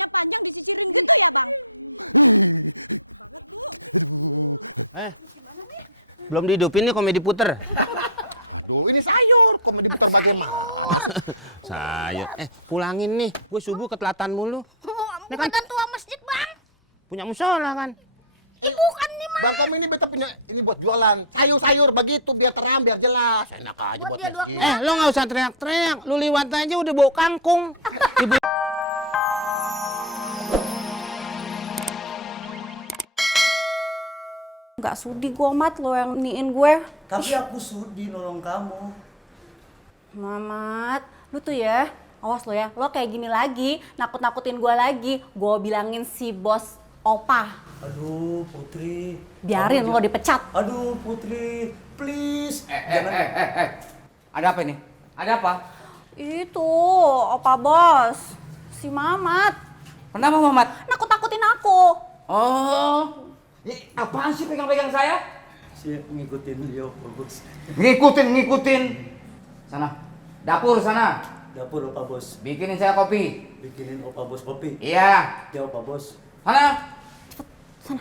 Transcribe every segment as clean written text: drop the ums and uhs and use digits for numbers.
rambutnya panjang disisirin gitu ya, Bang? Banget, Bu. Aduh. Belum dihidupin nih komedi puter. Aduh, ini sayur. Kok diputar bagaimana sih? Sayur. Pulangin nih. Gue subuh ketelatan mulu. Bukan tua masjid, Bang. Punya musola kan. Bukan nih, Bang. Bang Kom ini beta punya ini buat jualan sayur-sayur begitu biar terang biar jelas. Enak aja buat dia masjid. Lo nggak usah teriak-teriak. Lu liwat aja udah bau kangkung. Ibu. Gak sudi gue mat lo yang niin gue. Tapi aku sudi nolong kamu. Mamat, lu tuh ya, awas lo ya, lo kayak gini lagi, nakut-nakutin gue lagi. Gue bilangin si bos Opa. Aduh, Putri. Biarin Kamu lo dipecat. Aduh, Putri. Please. Ada apa ini? Ada apa? Itu, Opa bos, si Mamat. Kenapa Mamat? Nakut-nakutin aku. Oh, apaan sih pegang-pegang saya? Si ngikutin Leo bagus. Ngikutin. Sana, dapur sana. Dapur Opa Bos. Bikinin saya kopi. Bikinin Opa Bos kopi. Iya. Ya Opa Bos. Sana. Sana.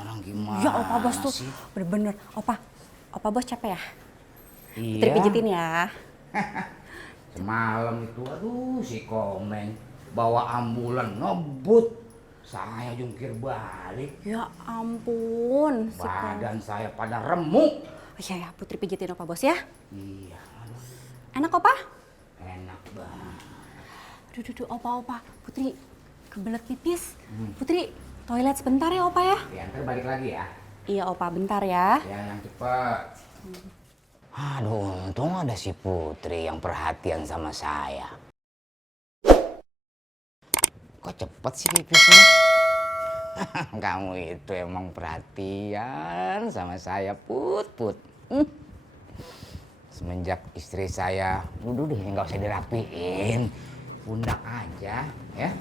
Orang gimana Ya Opa bos tuh, sih? bener-bener. Opa bos capek ya? Iya. Putri pijitin ya. Semalam itu, aduh si Komeng bawa ambulan ngebut. Saya jungkir balik. Ya ampun. Badan saya pada remuk. Oh, iya ya, Putri pijitin Opa bos ya. Iya, aduh, Enak Opa? enak banget. Aduh, Opa. Putri kebelet pipis. Putri toilet sebentar ya Opa ya. Ya, ntar balik lagi ya. Iya Opa, bentar ya. Ya, yang cepet. Aduh, untung ada si Putri yang perhatian sama saya. Kok cepet sih pipisnya? Kamu itu emang perhatian sama saya, Put. Semenjak istri saya, udah nggak usah dirapiin, pundak aja, ya.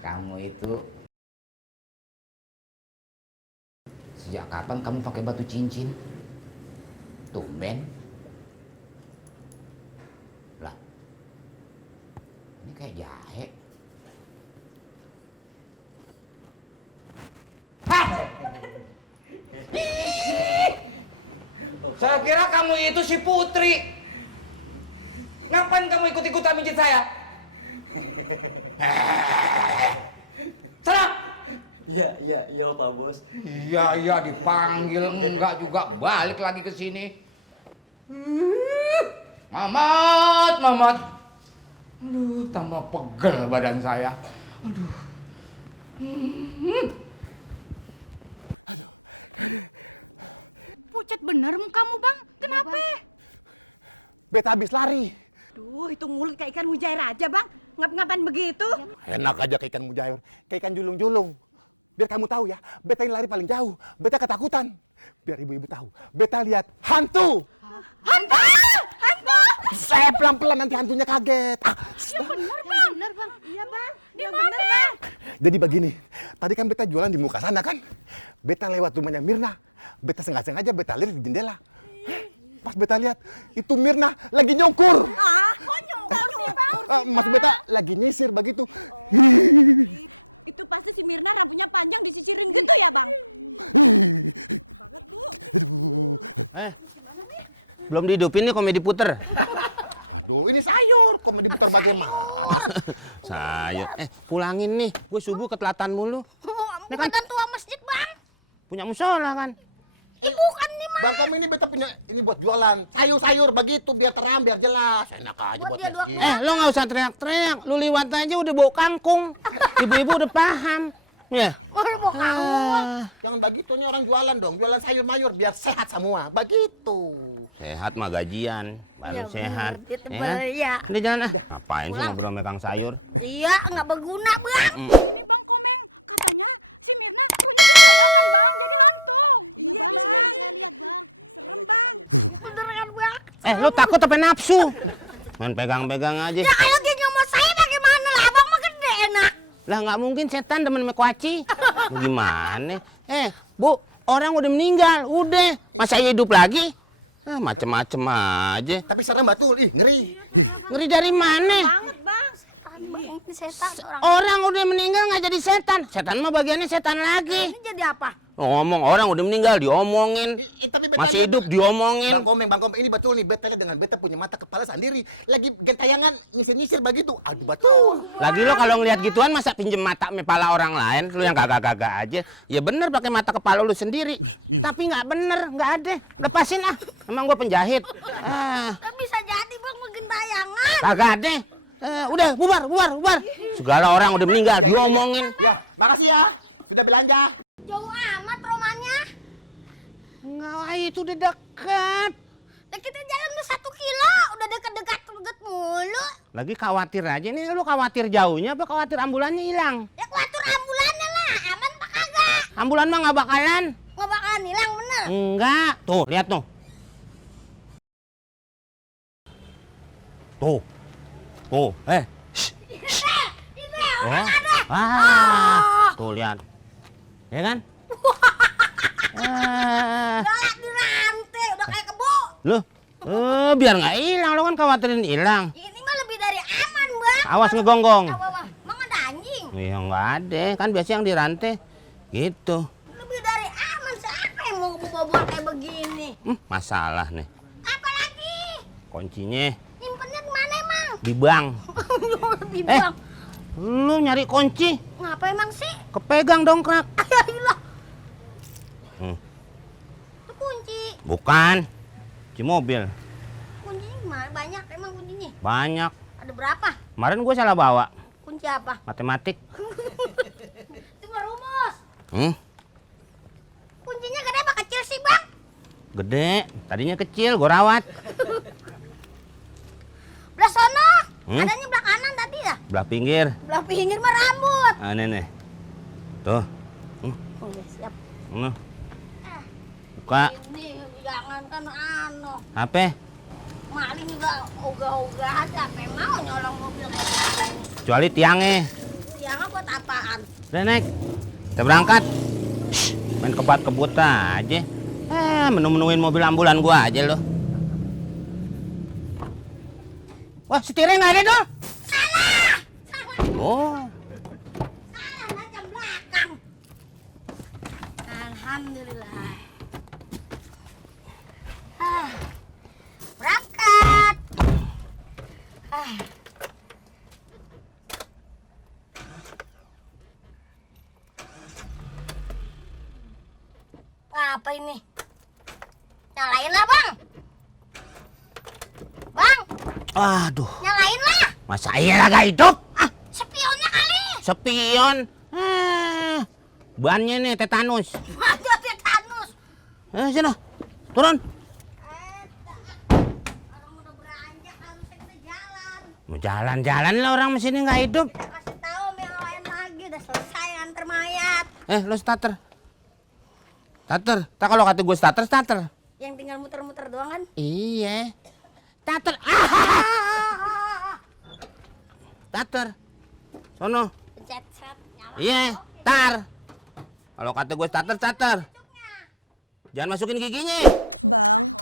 Kamu itu sejak kapan kamu pakai batu cincin? Tumben. Lah, ini kayak jahe. Saya kira kamu itu si Putri. Ngapain kamu ikut-ikutan mijit saya? Sana! Iya Opa Bos. Iya dipanggil enggak juga balik lagi ke sini. Mamat. Aduh, tambah pegel badan saya. Pucat bener mukamu, Bang. Kenapa? Beta habis lari. Duh, itu mulut kayak ikan mujair aja, Bang. Ngap-ngapan begitu. Enak aja kayak ikan mujair, kayak ikan julung-julung. Biar kamu tahu ya, beta yang lari paling jauh. Beta ketakutan. Biar ibu-ibu tahu, beta lihat hantu. Hantu! Saya pelan-pelan nanti hantunya kaget. Bener, Bang. Iya, Bang. Dia bener, Bang. Jadi begini, tadi kan beta jualan di muka sana kan. Beta lewat rumahnya Mirna. Beta sengaja beta lihat di jendela. Pas beta lihat, itu Mirna lagi nyongkur. Kok nyongkur sih, Bang? Maksud beta lagi nyisir begitu. Itu pasti si Mirna rambutnya panjang disisirin gitu ya, Bang? Banget, Bu. Aduh. Belum dihidupin nih komedi puter. Aduh, ini sayur. Kok diputar bagaimana sih? Sayur. Pulangin nih. Gue subuh ketelatan mulu. Bukan tua masjid, Bang. Punya musola kan. Bukan nih, Bang Kom ini beta punya ini buat jualan sayur-sayur begitu biar terang biar jelas. Enak aja buat masjid. Lo nggak usah teriak-teriak. Lu liwat aja udah bau kangkung. Ibu-ibu udah paham. Ya. Jangan begitu nih orang jualan dong. Jualan sayur mayur biar sehat semua. Begitu. Sehat mah gajian. Baru sehat. Iya. Udah jalan ah. Ngapain sih ngobrol sama Kang Sayur? Iya, nggak berguna, Bang. Ini Bang Komeng, katanya si Mirna punya gentayangan Bang, jadi hantu. Iya, Bang. Saya lihat, Bang. Serem, Bang. Beneran, Bang. Lo takut apa nafsu? Main pegang-pegang aja. Ya kalau dia nyomot saya bagaimana lah, Bang mah gede enak. Lah nggak mungkin setan demen sama kuaci. Gimana? Bu, orang udah meninggal, udah. Masa hidup lagi? Macem-macem aja. Tapi serem betul. Ih, ngeri. Ngeri dari mana? Banget, Bang. Ini setan orang. Orang udah meninggal nggak jadi setan. Setan mah bagiannya setan lagi. Ini jadi apa? Ngomong orang udah meninggal diomongin. Tapi beta Masih lihat hidup diomongin. Bang Komeng, ini betul nih. Beta lihat dengan beta punya mata kepala sendiri. Lagi gentayangan nyisir-nyisir begitu. Aduh betul. Lagi lo kalau ngelihat gituan masa pinjem mata kepala orang lain, lu yang gagak-gagak aja. Ya bener pakai mata kepala lu sendiri. Tapi nggak bener, nggak ada. Lepasin ah. Emang gua penjahit. Kan bisa jadi bang gentayangan. Kagak ada. Udah bubar. Segala orang udah meninggal diomongin. Ya, makasih ya. Sudah belanja. Jauh amat rumahnya. Enggak, itu udah dekat. Nah, kita jalan 1 kilo, udah dekat mulu. Lagi khawatir aja nih, lu khawatir jauhnya apa khawatir ambulannya hilang? Ya kuatur ambulannya lah, aman apa kagak? Ambulan mah nggak bakalan. Nggak bakalan hilang bener. Enggak. Tuh, lihat tuh. Tuh. Tuh, lihat. Ya kan? Galak dirantai, udah kayak kebo. Loh, biar nggak hilang, lo kan khawatirin hilang. Ini mah lebih dari aman, bang. Awas ngegonggong. Emang ada anjing? Iya nggak ada, kan biasa yang dirantai. Gitu. Lebih dari aman, siapa yang mau ngebobol kayak begini? Masalah nih. Apa lagi? Kuncinya Nyimpennya di mana emang? di bank. Di bank. Lu nyari kunci, Ngapa emang sih? kepegang dongkrak. Ayolah. Itu kunci. Bukan. Kunci mobil. Kuncinya gimana? Banyak emang kuncinya? Banyak. Ada berapa? Kemarin gue salah bawa. Kunci apa? Matematik. Itu mah rumus. Kuncinya gede apa kecil sih, Bang? Gede. Tadinya kecil, gue rawat. Belah sono. Adanya belah kanan tadi ya? Belah pinggir. Belah pinggir mah rambut. Nih. Tuh. Oke, siap. Buka. Ini jangankan HP. maling juga ogah-ogah aja. Apa yang mau nyolong mobil kayak gini? Kecuali tiangnya. Tiangnya buat apaan? Udah naik. Kita berangkat. Main kebut-kebut aja. Menu-menuin mobil ambulan gua aja lo. Wah, setirnya nggak ada dong. Salah. Oh. Salah macam belakang. Alhamdulillah. Berangkat. Apa ini? Nyalain lah, Bang. Bang, Aduh, nyalain lah. masa iya gak hidup? Spionnya kali. Spion. Bannya nih tetanus. Waduh, tetanus. Sini, turun. Orang udah beranjak harusnya kita jalan. Mau jalan-jalan lah orang mesinnya nggak hidup. Kita kasih tahu yang lain lagi udah selesai antar mayat. Lo starter. Starter. Tak kalau kata gue starter. Yang tinggal muter-muter doang kan? Iya. Starter. Starter. Sono. Pencet set nyala. Iya, tar. Kalau kata gue starter. Jangan masukin giginya. Bang,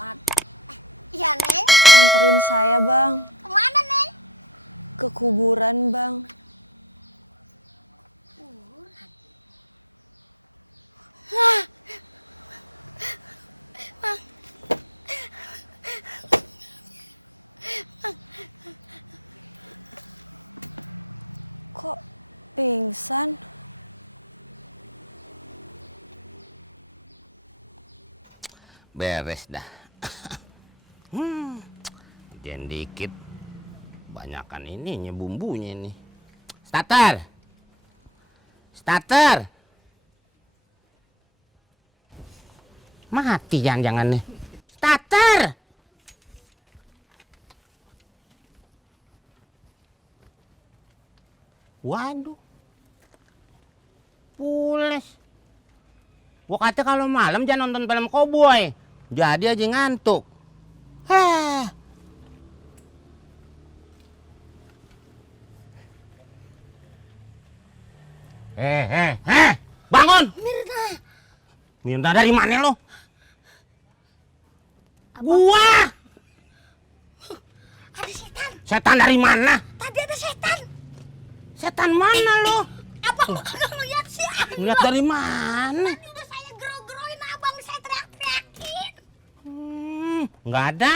Iya, Neng. anterin saya, Bang. Kemana, Neng? Ke kuburan, Bang. Kok pingsan? Beres dah. Jangan dikit. Banyakan ininya bumbunya nih. Starter. Mati jangan-jangan nih. Starter. Waduh. Pules. Gua kata kalau malam jangan nonton film koboi. Jadi aja ngantuk. Bangun! Mirna dari mana lo? Gua! Ada setan. Setan dari mana? Tadi ada setan. Setan mana lo? Abang kagak ngeliat sih. Ngeliat dari mana? Tadi udah saya gero-geroin abang, saya teriak-teriakin. Nggak ada.